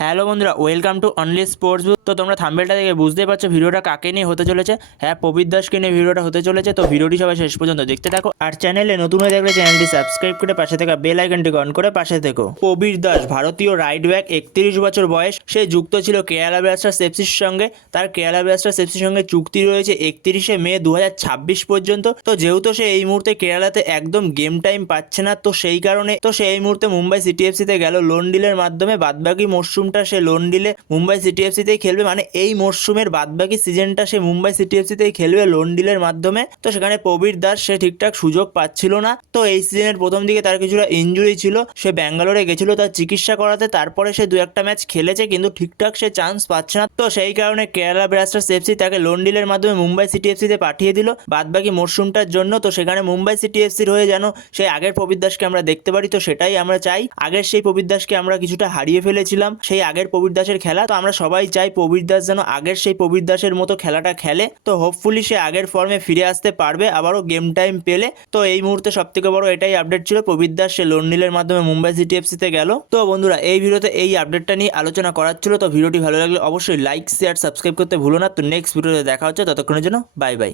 Hello বন্ধুরা welcome to only sports তো তোমরা থাম্বেলটা দেখে বুঝতেই পারছ ভিডিওটা কাকে নিয়ে হতে চলেছে হ্যাঁ প্রবীর দাসকে নিয়ে ভিডিওটা হতে চলেছে। তো ভিডিওটি সবাই শেষ পর্যন্ত দেখতে থাকো আর চ্যানেলে নতুন হয়ে থাকলে চ্যানেলটি সাবস্ক্রাইব করে পাশে থাকা বেল আইকনটি অন করে পাশে থেকো। প্রবীর দাস, ভারতীয় রাইট ব্যাক একত্রিশ বছর বয়স, সে যুক্ত ছিল কেরালা ব্লাস্টার সেপসির সঙ্গে। তার কেরালা ব্লাস্টার সেপসির সঙ্গে চুক্তি রয়েছে একত্রিশে মে দু হাজার ছাব্বিশ পর্যন্ত। তো যেহেতু সে এই মুহূর্তে কেরালাতে একদম গেম টাইম পাচ্ছে না, তো সেই কারণে, তো সে এই মুহূর্তে মুম্বাই সিটি এফসিতে গেল। লোন ডিলের মাধ্যমে বাদবাকি মরশুমটা সে লোন ডিলে মুম্বাই সিটি এফসিতেই খেলবে। মানে এই মরশুমের বাদবাকি সিজনটা সে মুম্বাই সিটি এফসিতেই খেলবে লোন ডিলের মাধ্যমে। তো সেখানে প্রবীর দাস সে ঠিকঠাক সুযোগ পাচ্ছিল না। তো এই সিজনের প্রথম দিকে তার কিছুটা ইঞ্জুরি ছিল। সে ব্যাঙ্গালোরে গেছিল তার চিকিৎসা করাতে। তারপরে সে দু একটা ম্যাচ খেলেছে, কিন্তু ঠিকঠাক সে চান্স পাচ্ছে না। তো সেই কারণে কেরালা ব্লাস্টার্স এফসি তাকে লোন ডিলের মাধ্যমে মুম্বাই সিটি এফসিতে পাঠিয়ে দিল বাদবাকি মরশুমটার জন্য। তো সেখানে মুম্বাই সিটি এফসির হয়ে যেন সেই আগের প্রবীর দাসকে আমরা দেখতে পারি, তো সেটাই আমরা চাই। আগের সেই প্রবীর দাসকে আমরা কিছুটা হারিয়ে ফেলেছিলাম। সেই আগের প্রবীর দাসের খেলা। তো আমরা সবাই চাই প্রবীর দাস যেন আগের সেই প্রবীর দাসের মতো খেলাটা খেলে। তো হোপফুলি সে আগের ফর্মে ফিরে আসতে পারবে, আবারও গেম টাইম পেলে। তো এই মুহূর্তে সব থেকে বড় এটাই আপডেট ছিল, প্রবীর দাস সে লোন নীলের মাধ্যমে মুম্বাই সিটি এফসিতে গেল। তো বন্ধুরা, এই ভিডিওতে এই আপডেটটা নিয়ে আলোচনা করার ছিল। তো ভিডিওটি ভালো লাগলে অবশ্যই লাইক শেয়ার সাবস্ক্রাইব করতে ভুলো না। তো নেক্সট ভিডিওতে দেখা হচ্ছে, ততক্ষণের জন্য বাই বাই